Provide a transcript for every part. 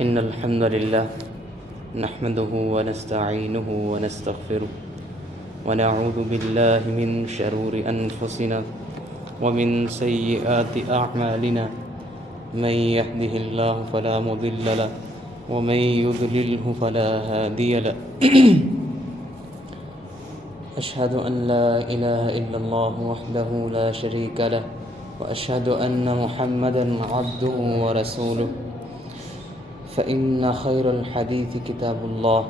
إن الحمد لله نحمده ونستعينه ونستغفره ونعوذ بالله من شرور أنفسنا ومن سيئات أعمالنا من يهده الله فلا مضل له ومن يضلله فلا هادي له أشهد أن لا إله إلا الله وحده لا شريك له وأشهد أن محمدا عبده ورسوله فإن خير الحديث كتاب الله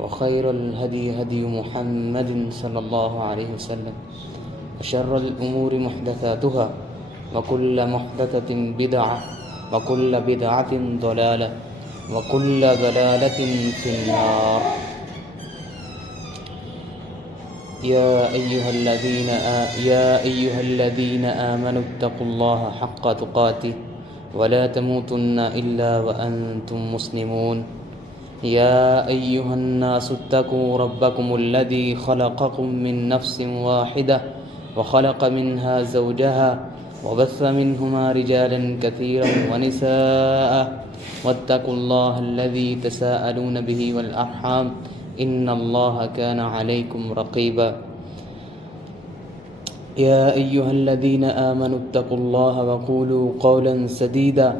وخير الهدي هدي محمد صلى الله عليه وسلم وشر الأمور محدثاتها وكل محدثة بدعة وكل بدعة ضلالة وكل ضلالة في النار. يا أيها الذين آمنوا اتقوا الله حق تقاته ولا تموتن إلا وأنتم مسلمون. يا أيها الناس اتقوا ربكم الذي خلقكم من نفس واحدة وخلق منها زوجها وبث منهما رجالا كثيرا ونساء واتقوا الله الذي تساءلون به والأرحام إن الله كان عليكم رقيبا. يا أيها الذين آمنوا اتقوا الله وقولوا قولا سديدا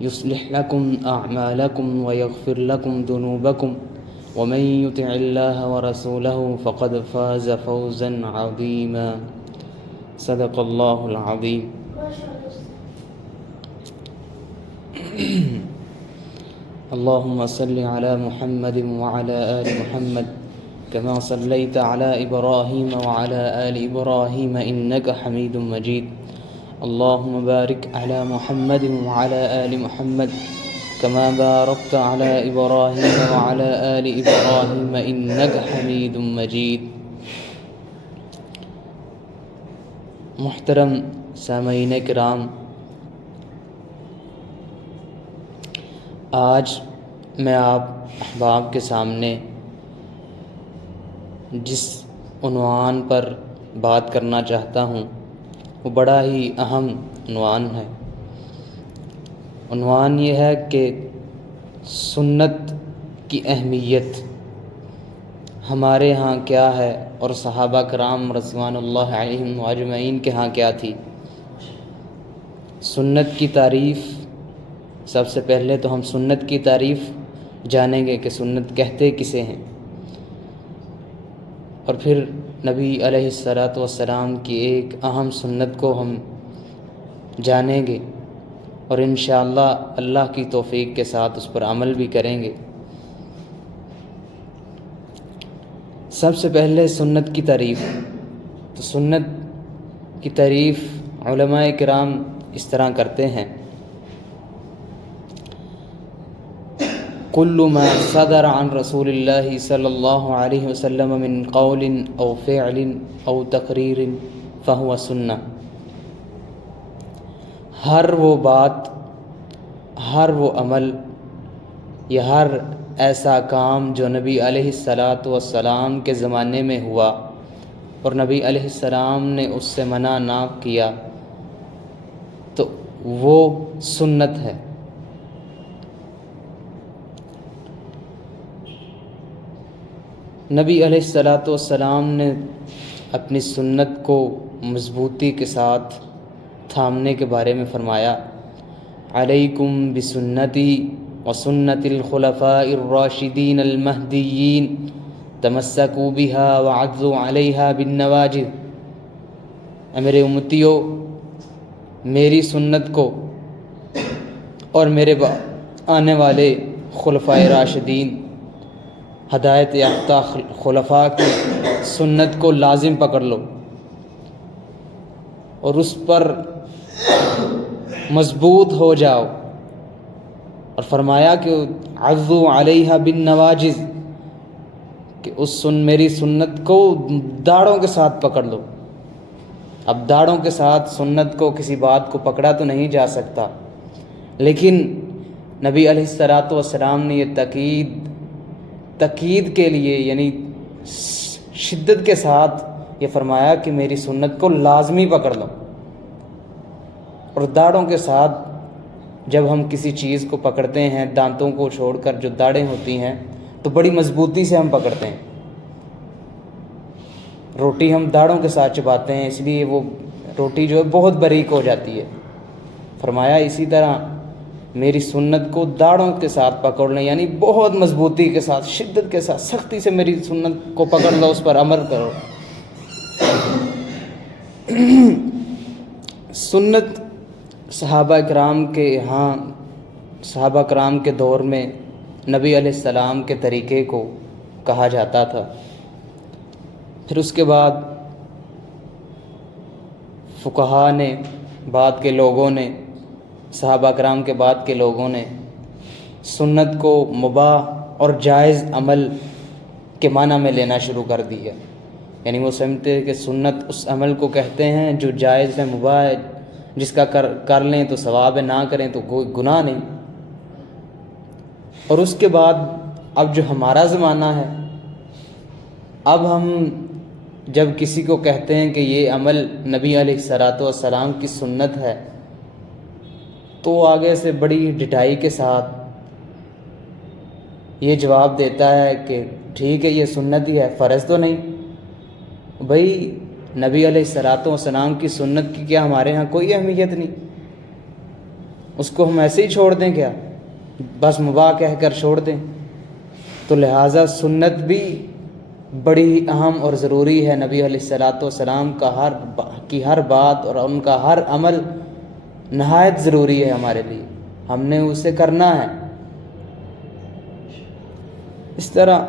يصلح لكم أعمالكم ويغفر لكم ذنوبكم ومن يطع الله ورسوله فقد فاز فوزا عظيما. صدق الله العظيم. اللهم صل على محمد وعلى آل محمد كما صليت على إبراهيم وعلى آل إبراهيم إنك حميد مجيد. اللهم بارك على محمد وعلى آل محمد كما باركت على إبراهيم وعلى آل إبراهيم إنك حميد مجيد. محترم سامعین کرام، آج میں آپ احباب کے سامنے جس عنوان پر بات کرنا چاہتا ہوں وہ بڑا ہی اہم عنوان ہے۔ عنوان یہ ہے کہ سنت کی اہمیت ہمارے ہاں کیا ہے اور صحابہ کرام رضوان اللہ علیہم اجمعین کے ہاں کیا تھی۔ سنت کی تعریف، سب سے پہلے تو ہم سنت کی تعریف جانیں گے کہ سنت کہتے کسے ہیں، اور پھر نبی علیہ السلام کی ایک اہم سنت کو ہم جانیں گے اور انشاءاللہ اللہ کی توفیق کے ساتھ اس پر عمل بھی کریں گے۔ سب سے پہلے سنت کی تعریف، تو سنت کی تعریف علماء کرام اس طرح کرتے ہیں: کل ما صدر عن رسول اللہ صلی اللہ علیہ وسلم من قول او فعل او تقریر فہو سنہ۔ ہر وہ بات، ہر وہ عمل یا ہر ایسا کام جو نبی علیہ السلام کے زمانے میں ہوا اور نبی علیہ السلام نے اس سے منع نہ کیا تو وہ سنت ہے۔ نبی علیہ السلام نے اپنی سنت کو مضبوطی کے ساتھ تھامنے کے بارے میں فرمایا: علیکم بسنتی وسنت الخلفاء الراشدین المہدیین تمسکوا بہا وعضوا علیہا بالنواجذ۔ اے میرے امتیو، میری سنت کو اور میرے آنے والے خلفائے راشدین، ہدایت یافتہ خلفاء کی سنت کو لازم پکڑ لو اور اس پر مضبوط ہو جاؤ، اور فرمایا کہ عضوا علیہا بالنواجذ، کہ میری سنت کو داڑھوں کے ساتھ پکڑ لو۔ اب داڑھوں کے ساتھ سنت کو، کسی بات کو پکڑا تو نہیں جا سکتا، لیکن نبی علیہ السلام نے یہ تاکید کے لیے، یعنی شدت کے ساتھ یہ فرمایا کہ میری سنت کو لازمی پکڑ لو اور داڑھوں کے ساتھ جب ہم کسی چیز کو پکڑتے ہیں دانتوں کو چھوڑ کر جو داڑیں ہوتی ہیں تو بڑی مضبوطی سے ہم پکڑتے ہیں. روٹی ہم داڑوں کے ساتھ چباتے ہیں، اس لیے وہ روٹی جو ہے بہت باریک ہو جاتی ہے. فرمایا اسی طرح میری سنت کو داڑوں کے ساتھ پکڑ لیں، یعنی بہت مضبوطی کے ساتھ، شدت کے ساتھ، سختی سے میری سنت کو پکڑ لو، اس پر عمل کرو. سنت صحابہ کرام کے دور میں نبی علیہ السلام کے طریقے کو کہا جاتا تھا. پھر اس کے بعد فقہا نے، بعد کے لوگوں نے، صحابہ کرام کے بعد کے لوگوں نے سنت کو مباح اور جائز عمل کے معنی میں لینا شروع کر دیا. یعنی وہ سمجھتے ہیں کہ سنت اس عمل کو کہتے ہیں جو جائز ہے، مباح ہے، جس کا کر لیں تو ثواب ہے، نہ کریں تو کوئی گناہ نہیں. اور اس کے بعد اب جو ہمارا زمانہ ہے، اب ہم جب کسی کو کہتے ہیں کہ یہ عمل نبی علیہ الصلوۃ والسلام کی سنت ہے تو آگے سے بڑی ڈٹائی کے ساتھ یہ جواب دیتا ہے کہ ٹھیک ہے یہ سنت ہی ہے، فرض تو نہیں. بھائی نبی علیہ الصلوۃ والسلام کی سنت کی کیا ہمارے ہاں کوئی اہمیت نہیں؟ اس کو ہم ایسے ہی چھوڑ دیں کیا؟ بس مباح کہہ کر چھوڑ دیں؟ تو لہٰذا سنت بھی بڑی اہم اور ضروری ہے. نبی علیہ الصلوۃ والسلام کی ہر بات اور ان کا ہر عمل نہایت ضروری ہے ہمارے لیے، ہم نے اسے کرنا ہے. اس طرح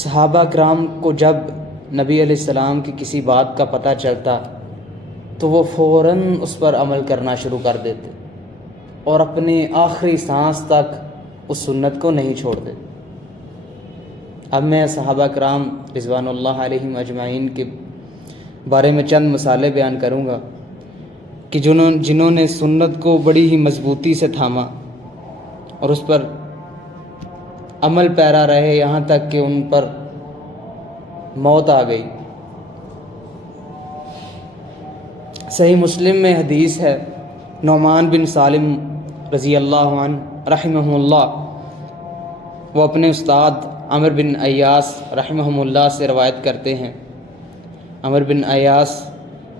صحابہ کرام کو جب نبی علیہ السلام کی کسی بات کا پتہ چلتا تو وہ فوراً اس پر عمل کرنا شروع کر دیتے اور اپنے آخری سانس تک اس سنت کو نہیں چھوڑتے. اب میں صحابہ کرام رضوان اللہ علیہم اجمعین کے بارے میں چند مثالیں بیان کروں گا کہ جنہوں نے سنت کو بڑی ہی مضبوطی سے تھاما اور اس پر عمل پیرا رہے یہاں تک کہ ان پر موت آ گئی. صحیح مسلم میں حدیث ہے، نعمان بن سالم رضی اللہ عنہ رحمہ اللہ، وہ اپنے استاد عمر بن ایاس رحمہ اللہ سے روایت کرتے ہیں. عمر بن ایاس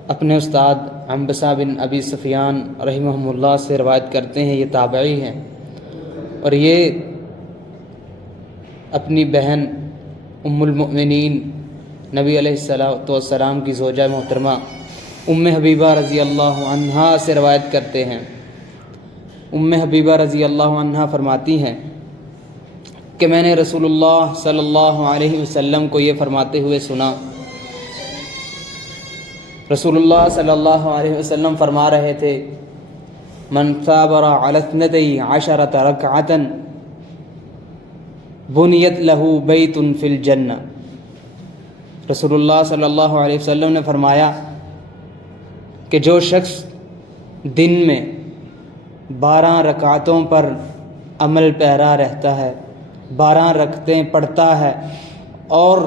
اپنے استاد عنبسہ بن ابی سفیان رحمہ اللہ سے روایت کرتے ہیں، یہ تابعی ہیں، اور یہ اپنی بہن ام المؤمنین نبی علیہ الصلوۃ والسلام کی زوجہ محترمہ ام حبیبہ رضی اللہ عنہا سے روایت کرتے ہیں. ام حبیبہ رضی اللہ عنہا فرماتی ہیں کہ میں نے رسول اللہ صلی اللہ علیہ وسلم کو یہ فرماتے ہوئے سنا. رسول اللہ صلی اللہ علیہ وسلم فرما رہے تھے، من صابر علی اثنتی عشرۃ رکعۃ بنیت لہ بیت فی الجنہ. رسول اللہ صلی اللہ علیہ وسلم نے فرمایا کہ جو شخص دن میں 12 رکعتوں پر عمل پیرا رہتا ہے، 12 رکعتیں پڑھتا ہے اور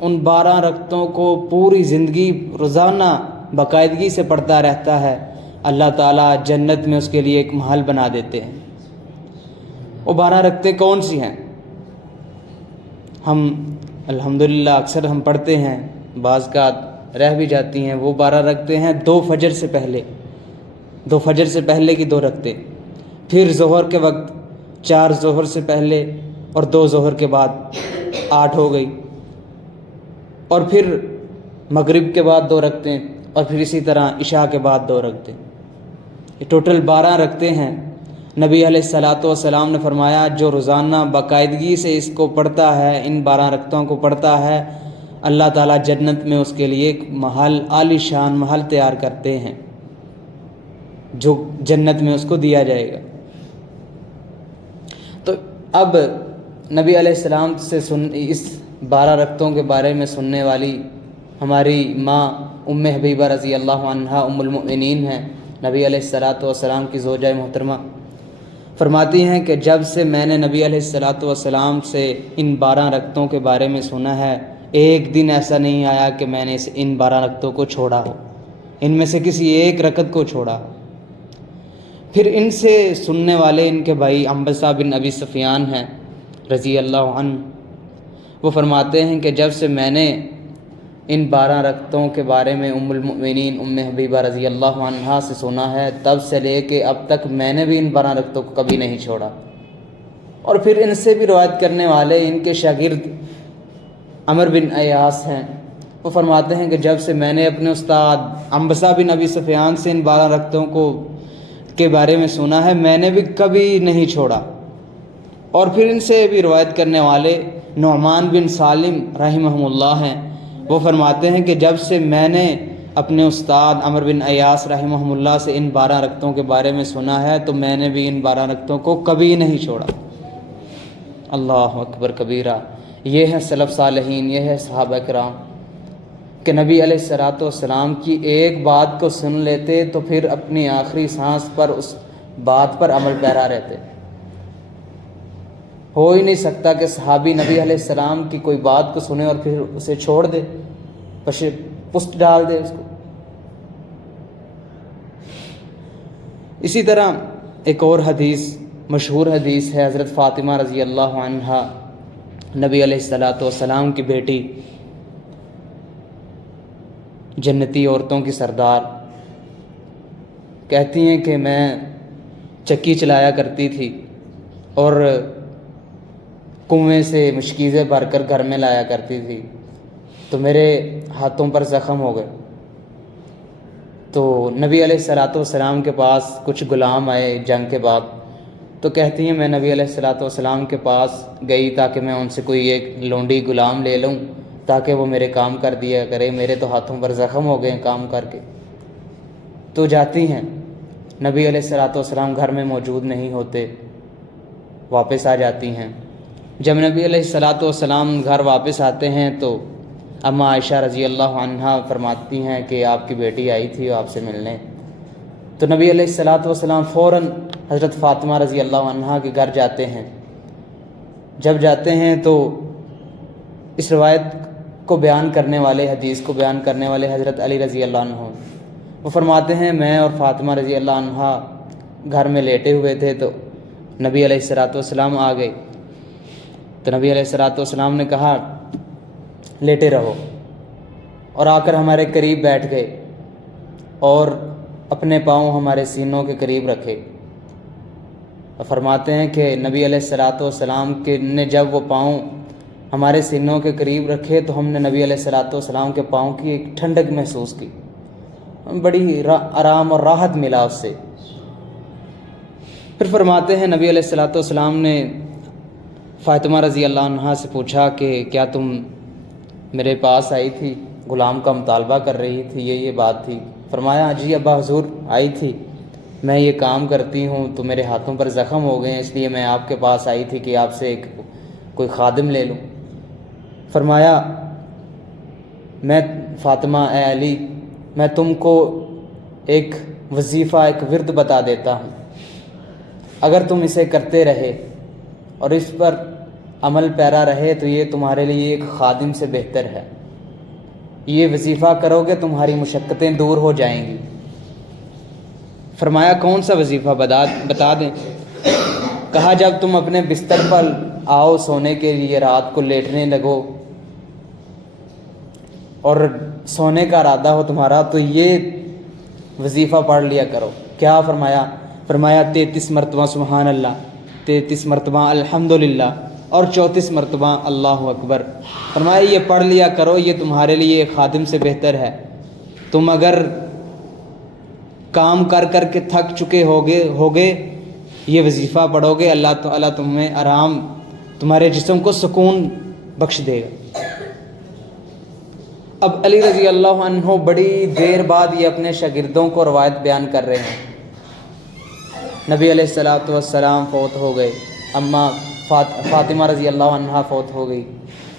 ان 12 رکعتوں کو پوری زندگی روزانہ باقاعدگی سے پڑھتا رہتا ہے، اللہ تعالیٰ جنت میں اس کے لیے ایک محل بنا دیتے ہیں. وہ 12 رکعتیں کون سی ہیں؟ ہم الحمدللہ اکثر ہم پڑھتے ہیں، بعض کا رہ بھی جاتی ہیں. وہ 12 رکعتیں ہیں 2 فجر سے پہلے، 2 فجر سے پہلے کی 2 رکعتیں، پھر ظہر کے وقت 4 ظہر سے پہلے اور 2 ظہر کے بعد 8 ہو گئی، اور پھر مغرب کے بعد 2 رکعتیں، اور پھر اسی طرح عشاء کے بعد 2 رکعتیں. یہ ٹوٹل 12 رکعتیں ہیں. نبی علیہ الصلوۃ والسلام نے فرمایا جو روزانہ باقاعدگی سے اس کو پڑھتا ہے، ان 12 رکعتوں کو پڑھتا ہے، اللہ تعالیٰ جنت میں اس کے لیے ایک محل، عالی شان محل تیار کرتے ہیں جو جنت میں اس کو دیا جائے گا. تو اب نبی علیہ السلام سے اس 12 رکعتوں کے بارے میں سننے والی ہماری ماں ام حبیبہ رضی اللہ عنہا ام المؤمنین ہیں، نبی علیہ الصلوۃ والسلام کی زوجہ محترمہ، فرماتی ہیں کہ جب سے میں نے نبی علیہ الصلوۃ والسلام سے ان 12 رکعتوں کے بارے میں سنا ہے، ایک دن ایسا نہیں آیا کہ میں نے ان 12 رکعتوں کو چھوڑا ہو، ان میں سے کسی ایک رکعت کو چھوڑا ہو. پھر ان سے سننے والے ان کے بھائی عنبسہ بن ابی سفیان ہیں رضی اللہ عنہ، وہ فرماتے ہیں کہ جب سے میں نے ان 12 رکعتوں کے بارے میں ام المؤمنین ام حبیبہ رضی اللہ عنہا سے سنا ہے، تب سے لے کے اب تک میں نے بھی ان 12 رکعتوں کو کبھی نہیں چھوڑا۔ اور پھر ان سے بھی روایت کرنے والے ان کے شاگرد عمر بن ایاس ہیں، وہ فرماتے ہیں کہ جب سے میں نے اپنے استاد عنبسہ بن ابی سفیان سے ان 12 رکعتوں کے بارے میں سنا ہے، میں نے بھی کبھی نہیں چھوڑا۔ اور پھر ان سے بھی روایت کرنے والے نعمان بن سالم رحمہ اللہ ہیں، وہ فرماتے ہیں کہ جب سے میں نے اپنے استاد عمر بن ایاس رحمہ اللہ سے ان 12 رکعتوں کے بارے میں سنا ہے تو میں نے بھی ان 12 رکعتوں کو کبھی نہیں چھوڑا۔ اللہ اکبر کبیرہ۔ یہ ہے سلف صالحین، یہ ہے صحابہ کرام کہ نبی علیہ الصلوۃ والسلام کی ایک بات کو سن لیتے تو پھر اپنی آخری سانس پر اس بات پر عمل پیرا رہتے۔ ہو ہی نہیں سکتا کہ صحابی نبی علیہ السلام کی کوئی بات کو سنے اور پھر اسے چھوڑ دے، پشت ڈال دے اس کو۔ اسی طرح ایک اور حدیث، مشہور حدیث ہے، حضرت فاطمہ رضی اللہ عنہا نبی علیہ الصلوۃ والسلام کی بیٹی، جنتی عورتوں کی سردار، کہتی ہیں کہ میں چکی چلایا کرتی تھی اور کنویں سے مشکیزیں بھر کر گھر میں لایا کرتی تھی، تو میرے ہاتھوں پر زخم ہو گئے۔ تو نبی علیہ الصلوۃ والسلام کے پاس کچھ غلام آئے جنگ کے بعد، تو کہتی ہیں میں نبی علیہ الصلوۃ والسلام کے پاس گئی تاکہ میں ان سے کوئی ایک لونڈی غلام لے لوں تاکہ وہ میرے کام کر دیا کرے، میرے تو ہاتھوں پر زخم ہو گئے کام کر کے۔ تو جاتی ہیں، نبی علیہ الصلوۃ والسلام گھر میں موجود نہیں ہوتے، واپس آ جاتی ہیں۔ جب نبی علیہ الصلوۃ والسلام گھر واپس آتے ہیں تو اماں عائشہ رضی اللہ عنہا فرماتی ہیں کہ آپ کی بیٹی آئی تھی آپ سے ملنے۔ تو نبی علیہ الصلوۃ والسلام فوراً حضرت فاطمہ رضی اللہ عنہا کے گھر جاتے ہیں۔ جب جاتے ہیں تو اس روایت کو بیان کرنے والے، حدیث کو بیان کرنے والے حضرت علی رضی اللہ عنہ، وہ فرماتے ہیں میں اور فاطمہ رضی اللہ عنہا گھر میں لیٹے ہوئے تھے تو نبی علیہ الصلوۃ والسلام آ گئے۔ تو نبی علیہ الصلوۃ والسلام نے کہا لیٹے رہو، اور آ کر ہمارے قریب بیٹھ گئے اور اپنے پاؤں ہمارے سینوں کے قریب رکھے۔ اور فرماتے ہیں کہ نبی علیہ الصلوۃ والسلام نے جب وہ پاؤں ہمارے سینوں کے قریب رکھے تو ہم نے نبی علیہ الصلوۃ والسلام کے پاؤں کی ایک ٹھنڈک محسوس کی، بڑی آرام اور راحت ملا اس سے۔ پھر فرماتے ہیں نبی علیہ الصلوۃ والسلام نے فاطمہ رضی اللہ عنہا سے پوچھا کہ کیا تم میرے پاس آئی تھی، غلام کا مطالبہ کر رہی تھی، یہ بات تھی؟ فرمایا جی ابا حضور آئی تھی، میں یہ کام کرتی ہوں تو میرے ہاتھوں پر زخم ہو گئے ہیں، اس لیے میں آپ کے پاس آئی تھی کہ آپ سے کوئی خادم لے لوں۔ فرمایا میں فاطمہ اے علی، میں تم کو ایک وظیفہ، ایک ورد بتا دیتا ہوں، اگر تم اسے کرتے رہے اور اس پر عمل پیرا رہے تو یہ تمہارے لیے ایک خادم سے بہتر ہے۔ یہ وظیفہ کرو گے تمہاری مشقتیں دور ہو جائیں گی۔ فرمایا کون سا وظیفہ بتا دیں؟ کہا جب تم اپنے بستر پر آؤ سونے کے لیے، رات کو لیٹنے لگو اور سونے کا ارادہ ہو تمہارا تو یہ وظیفہ پڑھ لیا کرو۔ کیا فرمایا؟ فرمایا 33 مرتبہ سبحان اللہ، 33 مرتبہ الحمدللہ اور 34 مرتبہ اللہ اکبر۔ فرمایا یہ پڑھ لیا کرو، یہ تمہارے لیے ایک خادم سے بہتر ہے۔ تم اگر کام کر کر کے تھک چکے ہوگے یہ وظیفہ پڑھو گے، اللہ تعالیٰ تمہیں آرام، تمہارے جسم کو سکون بخش دے گا۔ اب علی رضی اللہ عنہ بڑی دیر بعد یہ اپنے شاگردوں کو روایت بیان کر رہے ہیں۔ نبی علیہ الصلوۃ والسلام فوت ہو گئے، اماں فاطمہ رضی اللہ عنہا فوت ہو گئی۔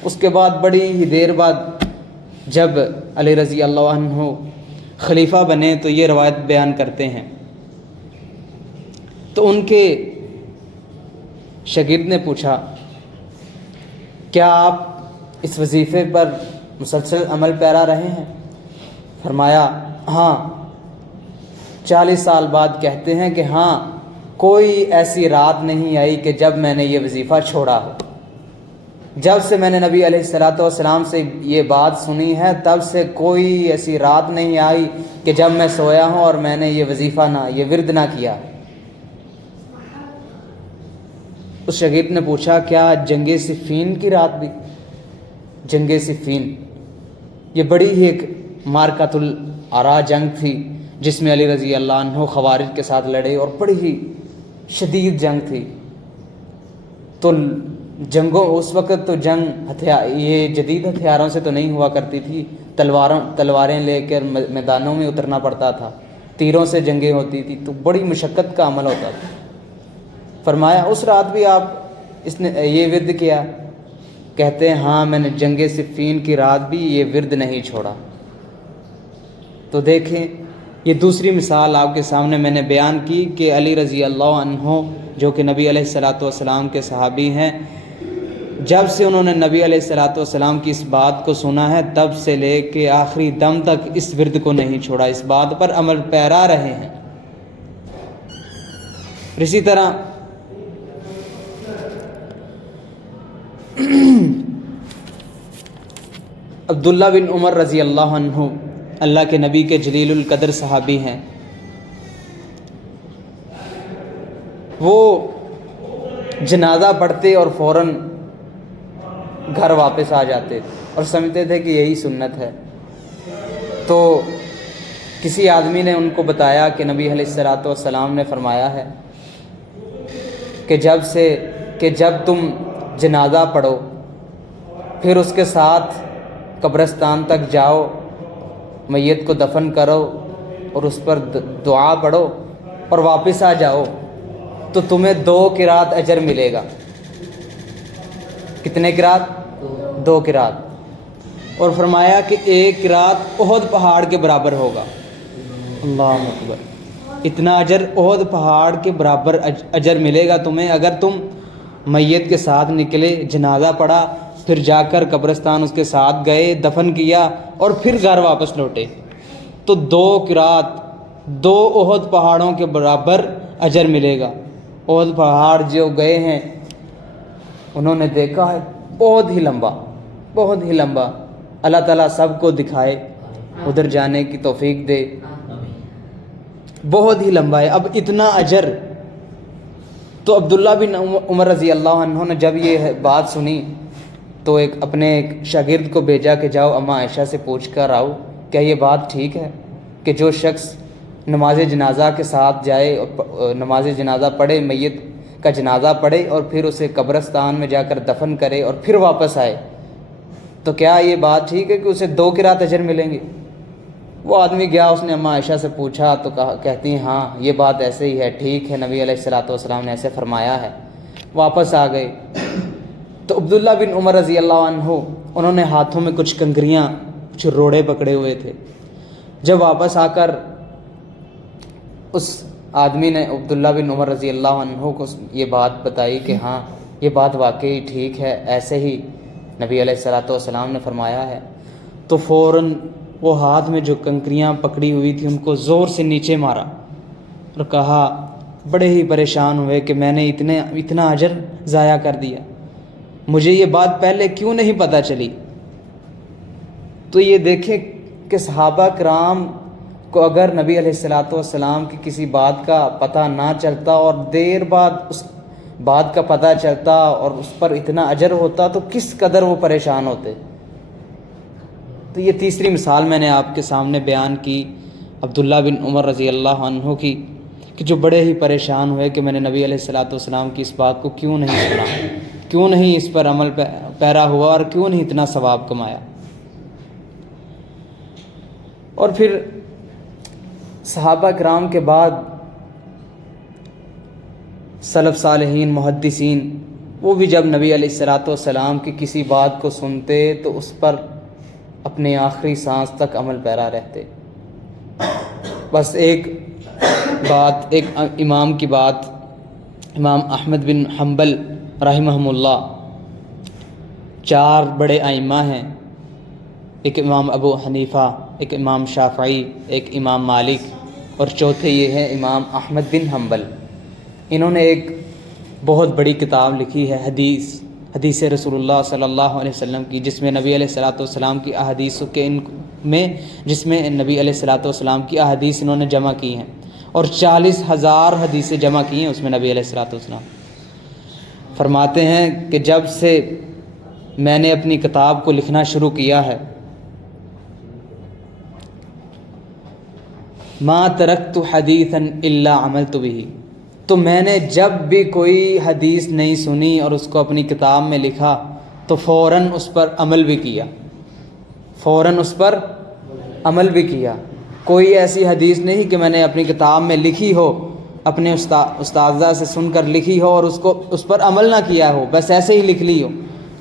اس کے بعد بڑی ہی دیر بعد جب علی رضی اللہ عنہ خلیفہ بنے تو یہ روایت بیان کرتے ہیں۔ تو ان کے شاگرد نے پوچھا کیا آپ اس وظیفے پر مسلسل عمل پیرا رہے ہیں؟ فرمایا ہاں 40 سال بعد کہتے ہیں کہ ہاں کوئی ایسی رات نہیں آئی کہ جب میں نے یہ وظیفہ چھوڑا ہو. جب سے میں نے نبی علیہ الصلوۃ والسلام سے یہ بات سنی ہے تب سے کوئی ایسی رات نہیں آئی کہ جب میں سویا ہوں اور میں نے یہ وظیفہ نہ یہ ورد نہ کیا. اس شاگرد نے پوچھا کیا جنگ صفین کی رات بھی؟ جنگ صفین یہ بڑی ہی ایک مارکۃ العراء جنگ تھی جس میں علی رضی اللہ عنہ خوارج کے ساتھ لڑے اور بڑی ہی شدید جنگ تھی. تو جنگوں اس وقت تو جنگ یہ جدید ہتھیاروں سے تو نہیں ہوا کرتی تھی، تلواریں لے کر میدانوں میں اترنا پڑتا تھا، تیروں سے جنگیں ہوتی تھی، تو بڑی مشقت کا عمل ہوتا تھا. فرمایا اس رات بھی آپ اس نے یہ ورد کیا؟ کہتے ہیں ہاں میں نے جنگ صفین کی رات بھی یہ ورد نہیں چھوڑا. تو دیکھیں یہ دوسری مثال آپ کے سامنے میں نے بیان کی کہ علی رضی اللہ عنہ جو کہ نبی علیہ الصلوۃ والسلام کے صحابی ہیں، جب سے انہوں نے نبی علیہ الصلوۃ والسلام کی اس بات کو سنا ہے تب سے لے کے آخری دم تک اس ورد کو نہیں چھوڑا، اس بات پر عمل پیرا رہے ہیں. اسی طرح عبداللہ بن عمر رضی اللہ عنہ اللہ کے نبی کے جلیل القدر صحابی ہیں. وہ جنازہ پڑھتے اور فوراً گھر واپس آ جاتے اور سمجھتے تھے کہ یہی سنت ہے. تو کسی آدمی نے ان کو بتایا کہ نبی علیہ الصلوۃ والسلام نے فرمایا ہے کہ جب تم جنازہ پڑھو پھر اس کے ساتھ قبرستان تک جاؤ، میت کو دفن کرو اور اس پر دعا پڑھو اور واپس آ جاؤ تو تمہیں 2 قرات اجر ملے گا. کتنے قرات؟ 2 قرات. اور فرمایا کہ 1 قرات احد پہاڑ کے برابر ہوگا. اللہ اکبر! اتنا اجر احد پہاڑ کے برابر اجر ملے گا تمہیں اگر تم میت کے ساتھ نکلے، جنازہ پڑھا، پھر جا کر قبرستان اس کے ساتھ گئے، دفن کیا اور پھر گھر واپس لوٹے. تو 2 قرات 2 احد پہاڑوں کے برابر اجر ملے گا. احد پہاڑ جو گئے ہیں انہوں نے دیکھا ہے بہت ہی لمبا. اللہ تعالیٰ سب کو دکھائے، ادھر جانے کی توفیق دے. بہت ہی لمبا ہے. اب اتنا اجر. تو عبداللہ بن عمر رضی اللہ عنہ نے جب یہ بات سنی تو اپنے ایک شاگرد کو بھیجا کہ جاؤ اماں عائشہ سے پوچھ کر آؤ کیا یہ بات ٹھیک ہے کہ جو شخص نماز جنازہ کے ساتھ جائے اور نماز جنازہ پڑھے، میت کا جنازہ پڑھے اور پھر اسے قبرستان میں جا کر دفن کرے اور پھر واپس آئے، تو کیا یہ بات ٹھیک ہے کہ اسے 2 قرات اجر ملیں گے؟ وہ آدمی گیا، اس نے اماں عائشہ سے پوچھا تو کہتی ہیں ہاں یہ بات ایسے ہی ہے، ٹھیک ہے، نبی علیہ الصلوۃ والسلام نے ایسے فرمایا ہے. واپس آ گئے. تو عبداللہ بن عمر رضی اللہ عنہ انہوں نے ہاتھوں میں کچھ کنکریاں، کچھ روڑے پکڑے ہوئے تھے. جب واپس آ کر اس آدمی نے عبداللہ بن عمر رضی اللہ عنہ کو یہ بات بتائی کہ ہاں یہ بات واقعی ٹھیک ہے، ایسے ہی نبی علیہ الصلوۃ والسلام نے فرمایا ہے، تو فوراً وہ ہاتھ میں جو کنکریاں پکڑی ہوئی تھی ان کو زور سے نیچے مارا اور کہا، بڑے ہی پریشان ہوئے کہ میں نے اتنا اجر ضائع کر دیا، مجھے یہ بات پہلے کیوں نہیں پتہ چلی. تو یہ دیکھیں کہ صحابہ کرام کو اگر نبی علیہ الصلوۃ والسلام کی کسی بات کا پتہ نہ چلتا اور دیر بعد اس بات کا پتہ چلتا اور اس پر اتنا اجر ہوتا تو کس قدر وہ پریشان ہوتے. تو یہ تیسری مثال میں نے آپ کے سامنے بیان کی عبداللہ بن عمر رضی اللہ عنہ کی کہ جو بڑے ہی پریشان ہوئے کہ میں نے نبی علیہ الصلوۃ والسلام کی اس بات کو کیوں نہیں سنا، کیوں نہیں اس پر عمل پیرا ہوا اور کیوں نہیں اتنا ثواب کمایا. اور پھر صحابہ کرام کے بعد سلف صالحین محدثین وہ بھی جب نبی علیہ الصلوۃ والسلام کی کسی بات کو سنتے تو اس پر اپنے آخری سانس تک عمل پیرا رہتے. بس ایک امام کی بات، امام احمد بن حنبل رحمہم اللہ، 4 بڑے ائمہ ہیں، ایک امام ابو حنیفہ، ایک امام شافعی، ایک امام مالک. اور چوتھے یہ ہیں امام احمد بن حنبل۔ انہوں نے ایک بہت بڑی کتاب لکھی ہے حدیث رسول اللہ صلی اللہ علیہ وسلم کی، جس میں نبی علیہ الصلوۃ والسلام کی احادیث جس میں نبی علیہ الصلوۃ والسلام کی احادیث انہوں نے جمع کی ہیں، اور 40,000 حدیثیں جمع کی ہیں اس میں نبی علیہ الصلوۃ والسلام۔ فرماتے ہیں کہ جب سے میں نے اپنی کتاب کو لکھنا شروع کیا ہے، ما ترکت حدیثا الا عملت به، تو میں نے جب بھی کوئی حدیث نہیں سنی اور اس کو اپنی کتاب میں لکھا تو فوراً اس پر عمل بھی کیا، کوئی ایسی حدیث نہیں کہ میں نے اپنی کتاب میں لکھی ہو، اپنے استاذہ سے سن کر لکھی ہو اور اس پر عمل نہ کیا ہو، بس ایسے ہی لکھ لی ہو۔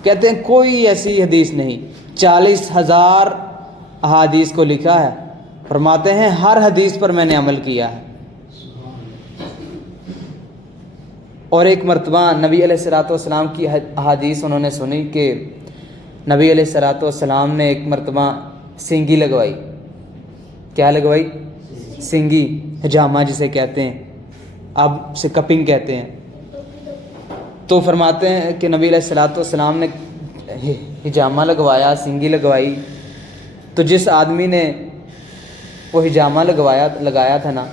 کہتے ہیں کوئی ایسی حدیث نہیں، 40,000 احادیث کو لکھا ہے۔ فرماتے ہیں ہر حدیث پر میں نے عمل کیا ہے۔ اور ایک مرتبہ نبی علیہ الصلوۃ والسلام کی احادیث انہوں نے سنی کہ نبی علیہ الصلوۃ والسلام نے ایک مرتبہ سینگی لگوائی۔ کیا لگوائی؟ سینگی، حجامہ جسے کہتے ہیں، اب سے کپنگ کہتے ہیں۔ تو فرماتے ہیں کہ نبی علیہ الصلوۃ والسلام نے حجامہ لگوایا، سینگی لگوائی، تو جس آدمی نے وہ حجامہ لگایا تھا نا،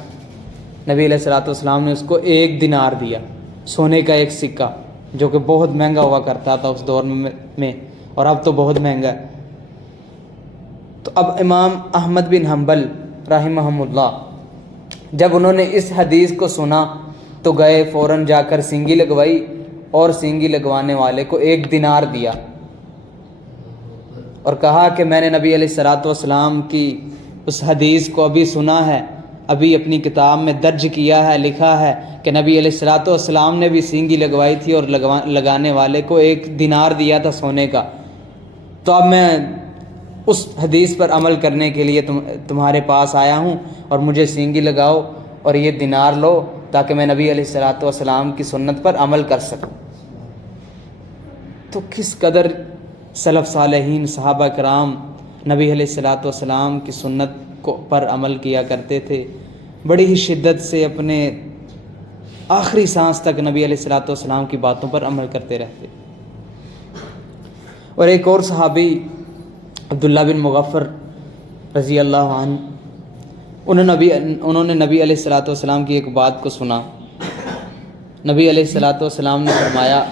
نبی علیہ الصلوۃ والسلام نے اس کو 1 دینار دیا، سونے کا ایک سکہ، جو کہ بہت مہنگا ہوا کرتا تھا اس دور میں، اور اب تو بہت مہنگا ہے۔ تو اب امام احمد بن حنبل رحمہم اللہ جب انہوں نے اس حدیث کو سنا تو گئے، فوراً جا کر سینگی لگوائی، اور سینگی لگوانے والے کو 1 دینار دیا، اور کہا کہ میں نے نبی علیہ الصلوۃ والسلام کی اس حدیث کو ابھی سنا ہے، ابھی اپنی کتاب میں درج کیا ہے، لکھا ہے کہ نبی علیہ الصلوۃ والسلام نے بھی سینگی لگوائی تھی اور لگانے والے کو 1 دینار دیا تھا سونے کا، تو اب میں اس حدیث پر عمل کرنے کے لیے تمہارے پاس آیا ہوں، اور مجھے سینگی لگاؤ اور یہ دینار لو تاکہ میں نبی علیہ الصلوۃ والسلام کی سنت پر عمل کر سکوں۔ تو کس قدر سلف صالحین صحابہ کرام نبی علیہ الصلوۃ والسلام کی سنت پر عمل کیا کرتے تھے، بڑی ہی شدت سے اپنے آخری سانس تک نبی علیہ الصلوۃ والسلام کی باتوں پر عمل کرتے رہتے۔ اور ایک اور صحابی عبداللہ بن مغفر رضی اللہ عنہ، انہوں نے نبی علیہ الصلوۃ والسلام کی ایک بات کو سنا۔ نبی علیہ الصلوۃ والسلام نے فرمایا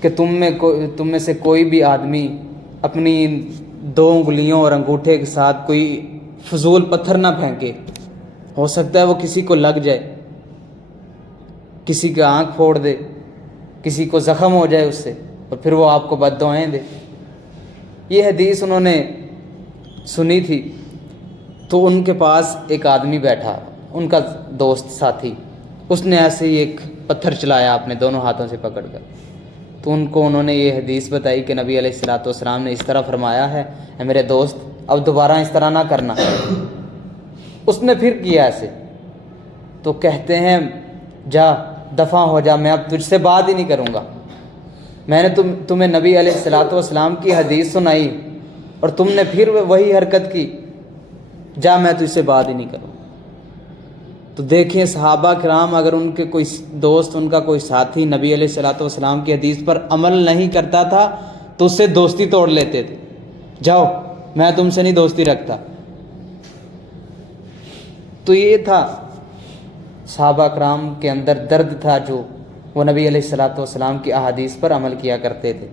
کہ تم میں سے کوئی بھی آدمی اپنی 2 انگلیوں اور انگوٹھے کے ساتھ کوئی فضول پتھر نہ پھینکے، ہو سکتا ہے وہ کسی کو لگ جائے، کسی کا آنکھ پھوڑ دے، کسی کو زخم ہو جائے اس سے، اور پھر وہ آپ کو بد دعائیں دے۔ یہ حدیث انہوں نے سنی تھی، تو ان کے پاس ایک آدمی بیٹھا، ان کا دوست ساتھی، اس نے ایسے ہی ایک پتھر چلایا اپنے دونوں ہاتھوں سے پکڑ کر، تو انہوں نے یہ حدیث بتائی کہ نبی علیہ الصلوۃ والسلام نے اس طرح فرمایا ہے، اے میرے دوست اب دوبارہ اس طرح نہ کرنا۔ اس نے پھر کیا ایسے، تو کہتے ہیں جا دفع ہو جا، میں اب تجھ سے بات ہی نہیں کروں گا، میں نے تمہیں نبی علیہ الصلوۃ والسلام کی حدیث سنائی اور تم نے پھر وہی حرکت کی، جا میں تجھ سے بات ہی نہیں کروں۔ تو دیکھیں صحابہ کرام، اگر ان کے کوئی دوست، ان کا کوئی ساتھی نبی علیہ الصلوۃ والسلام کی حدیث پر عمل نہیں کرتا تھا تو اس سے دوستی توڑ لیتے تھے، جاؤ میں تم سے نہیں دوستی رکھتا۔ تو یہ تھا صحابہ کرام کے اندر درد تھا، جو وہ نبی علیہ الصلوۃ والسلام کی احادیث پر عمل کیا کرتے تھے۔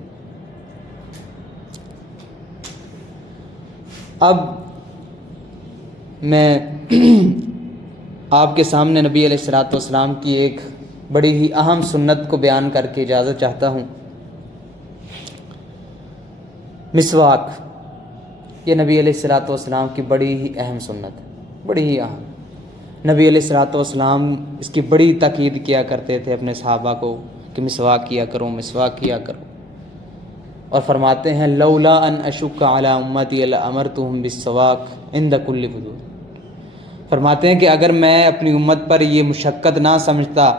اب میں آپ کے سامنے نبی علیہ الصلوۃ والسلام کی ایک بڑی ہی اہم سنت کو بیان کر کے اجازت چاہتا ہوں۔ مسواک، یہ نبی علیہ الصلوۃ والسلام کی بڑی ہی اہم سنت ہے، بڑی ہی اہم۔ نبی علیہ الصلوۃ والسلام اس کی بڑی تاکید کیا کرتے تھے اپنے صحابہ کو کہ مسواک کیا کرو، مسواک کیا کرو، اور فرماتے ہیں لولا ان اشق علی امتی لامرتهم بالسواک عند کل وضوء۔ فرماتے ہیں کہ اگر میں اپنی امت پر یہ مشقت نہ سمجھتا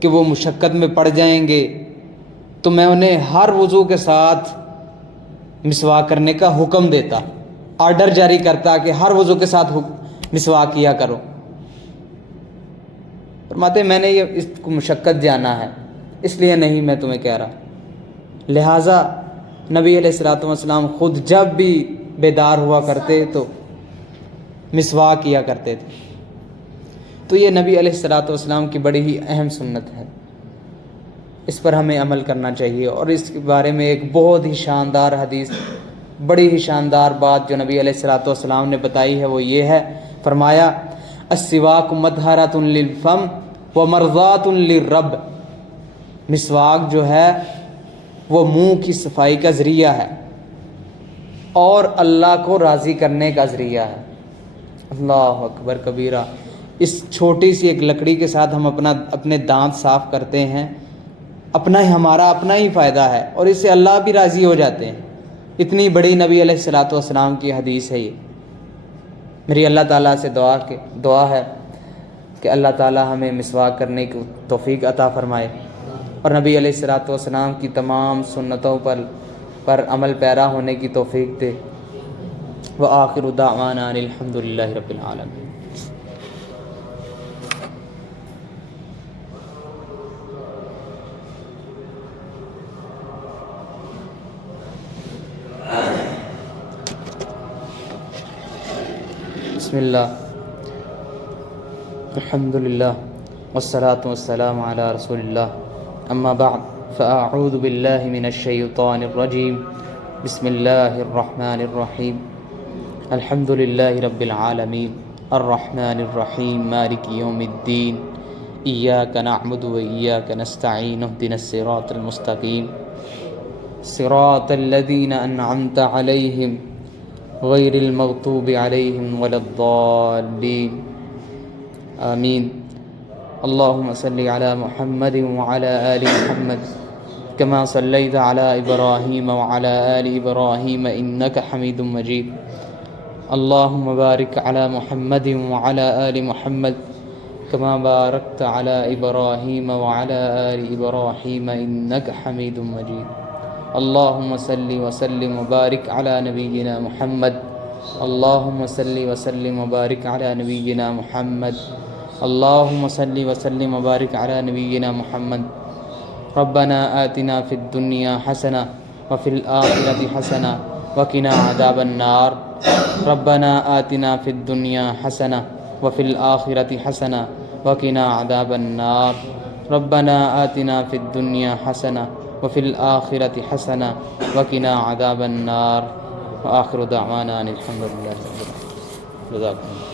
کہ وہ مشقت میں پڑ جائیں گے تو میں انہیں ہر وضو کے ساتھ مسواک کرنے کا حکم دیتا، آرڈر جاری کرتا کہ ہر وضو کے ساتھ مسواک کیا کرو۔ فرماتے میں نے اس کو مشقت جانا ہے، اس لیے نہیں میں تمہیں کہہ رہا۔ لہٰذا نبی علیہ الصلوۃ والسلام خود جب بھی بیدار ہوا کرتے تو مسواک کیا کرتے تھے۔ تو یہ نبی علیہ الصلوۃ والسلام کی بڑی ہی اہم سنت ہے، اس پر ہمیں عمل کرنا چاہیے۔ اور اس کے بارے میں ایک بہت ہی شاندار حدیث، بڑی ہی شاندار بات جو نبی علیہ الصلوۃ والسلام نے بتائی ہے وہ یہ ہے، فرمایا السواک مطہرۃ للفم ومرضات للرب۔ مسواک جو ہے وہ منہ کی صفائی کا ذریعہ ہے اور اللہ کو راضی کرنے کا ذریعہ ہے۔ اللہ اکبر کبیرہ۔ اس چھوٹی سی ایک لکڑی کے ساتھ ہم اپنے دانت صاف کرتے ہیں، ہمارا اپنا ہی فائدہ ہے اور اس سے اللہ بھی راضی ہو جاتے ہیں۔ اتنی بڑی نبی علیہ الصلوۃ والسلام کی حدیث ہے یہ۔ میری اللہ تعالیٰ سے دعا ہے کہ اللہ تعالیٰ ہمیں مسواک کرنے کی توفیق عطا فرمائے اور نبی علیہ الصلوۃ والسلام کی تمام سنتوں پر عمل پیرا ہونے کی توفیق دے۔ وآخر دعوانا ان الحمد للہ رب العالمین۔ بسم اللہ الحمد للہ والصلاة والسلام علی رسول اللہ، اما بعد فاعوذ باللہ من الشیطان الرجیم، بسم اللہ الرحمن الرحیم، الحمد للہ رب العالمین، الرحمن الرحیم، مالک یوم الدین، ایاک نعبد و ایاک نستعین، اہدنا الصراط المستقیم، صراط الذین انعمت علیہم غیر المغضوب علیہم ولا الضالین، آمین۔ اللہم صلی علی محمد وعلی آل محمد کما صلیت علی ابراہیم وعلی آل ابراہیم انک حمید مجید۔ اللہم بارک علی محمد وعلی آل محمد کما بارکت علی ابراہیم وعلی آل ابراہیم انک حمید مجید۔ اللہم صلی وسلم وبارک علی نبینا محمد، اللہم صلی وسلم وبارک علی نبینا محمد، اللہم صلی وسلم وبارک علی نبینا محمد۔ ربنا آتنا فی الدنیا حسنہ وفی الآخرۃ حسنہ وقنا عذاب النار۔ ربنا آتنا فی الدنیا حسنہ وفی الآخرۃ حسنہ وقنا عذاب النار۔ ربنا آتنا فی الدنیا حسنہ وفی الآخرۃ حسنہ وقنا عذاب النار۔ وآخر دعوانا ان الحمد للہ رب العالمین۔ جزاکم اللہ۔